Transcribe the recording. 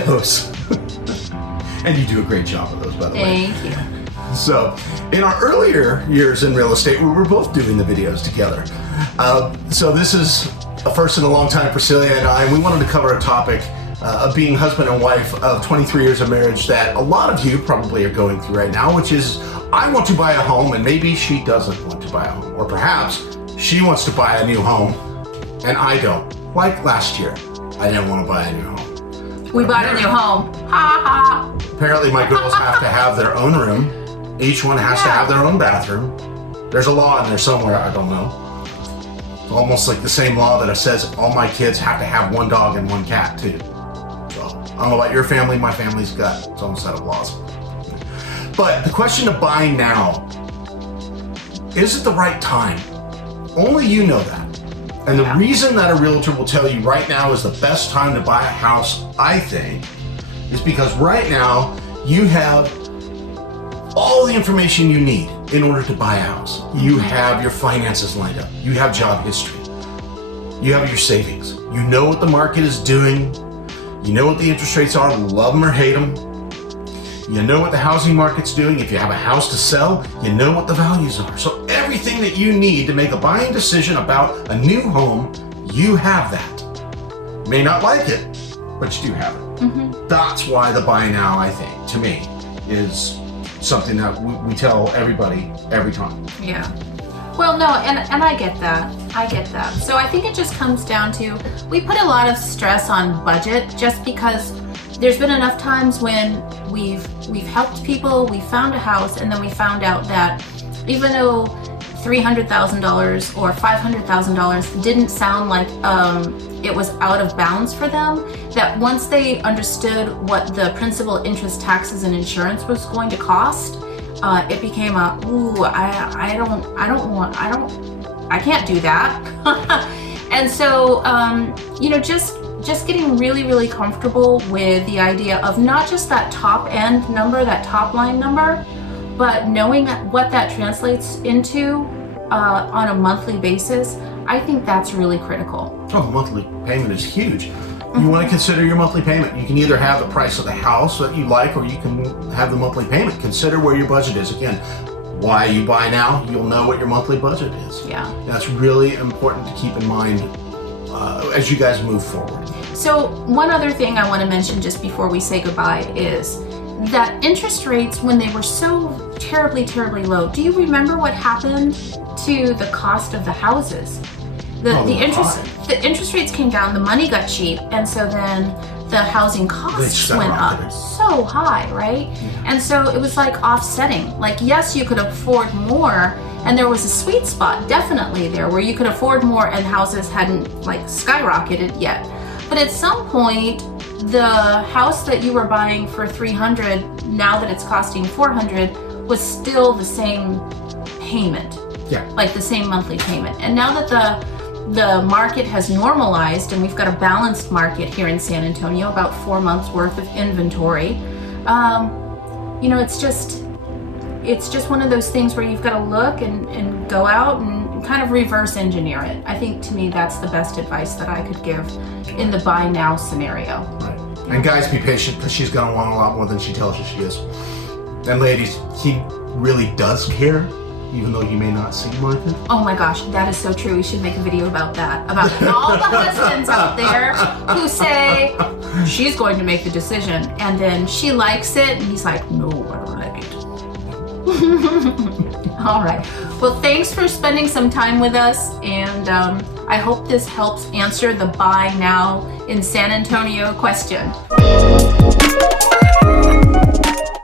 videos. And you do a great job of those, by the way. Thank you. So, in our earlier years in real estate, we were both doing the videos together. So this is a first in a long time for Celia and I. We wanted to cover a topic of being husband and wife of 23 years of marriage that a lot of you probably are going through right now, which is, I want to buy a home and maybe she doesn't want to buy a home. Or perhaps she wants to buy a new home and I don't. Like last year, I didn't want to buy a new home. We bought a new home. Ha ha. Apparently my girls have to have their own room. Each one has to have their own bathroom. There's a law in there somewhere, I don't know. It's almost like the same law that says all my kids have to have one dog and one cat too. So, I don't know about your family, my family's got its own set of laws. But the question of buying now, is it the right time? Only you know that. And the reason that a realtor will tell you right now is the best time to buy a house, I think, is because right now you have all the information you need in order to buy a house. You have your finances lined up. You have job history. You have your savings. You know what the market is doing. You know what the interest rates are, love them or hate them. You know what the housing market's doing. If you have a house to sell, you know what the values are. So everything that you need to make a buying decision about a new home, you have that. You may not like it, but you do have it. That's why the buy now, I think, to me, is something that we tell everybody every time. Yeah. Well, no, and I get that. I get that. So I think it just comes down to, we put a lot of stress on budget just because there's been enough times when we've helped people, we found a house, and then we found out that even though $300,000 or $500,000 didn't sound like it was out of bounds for them, that once they understood what the principal, interest, taxes, and insurance was going to cost, it became a, ooh, I can't do that. And so, just getting really, really comfortable with the idea of not just that top end number, that top line number, but knowing what that translates into on a monthly basis, I think that's really critical. Oh, the monthly payment is huge. You want to consider your monthly payment. You can either have the price of the house that you like, or you can have the monthly payment. Consider where your budget is. Again, why you buy now, you'll know what your monthly budget is. Yeah. That's really important to keep in mind as you guys move forward. So one other thing I want to mention just before we say goodbye is that interest rates, when they were so terribly, terribly low, do you remember what happened to the cost of the houses? The interest rates came down, the money got cheap, and so then the housing costs went up so high, right? Yeah. And so it was like offsetting. Like, yes, you could afford more, and there was a sweet spot definitely there where you could afford more and houses hadn't like skyrocketed yet. But at some point, the house that you were buying for $300, now that it's costing $400, was still the same payment. Yeah. Like the same monthly payment. And now that the market has normalized and we've got a balanced market here in San Antonio, about 4 months worth of inventory, it's just one of those things where you've got to look and go out and kind of reverse engineer it. I think, to me, that's the best advice that I could give in the buy now scenario. Right. And guys, be patient, because she's going to want a lot more than she tells you she is. And ladies, he really does care, even though you may not see Martha. Oh my gosh, that is so true. We should make a video about that. About all the husbands out there who say, she's going to make the decision, and then she likes it, and he's like, no, I don't like it. All right. Well, thanks for spending some time with us, and I hope this helps answer the buy now in San Antonio question.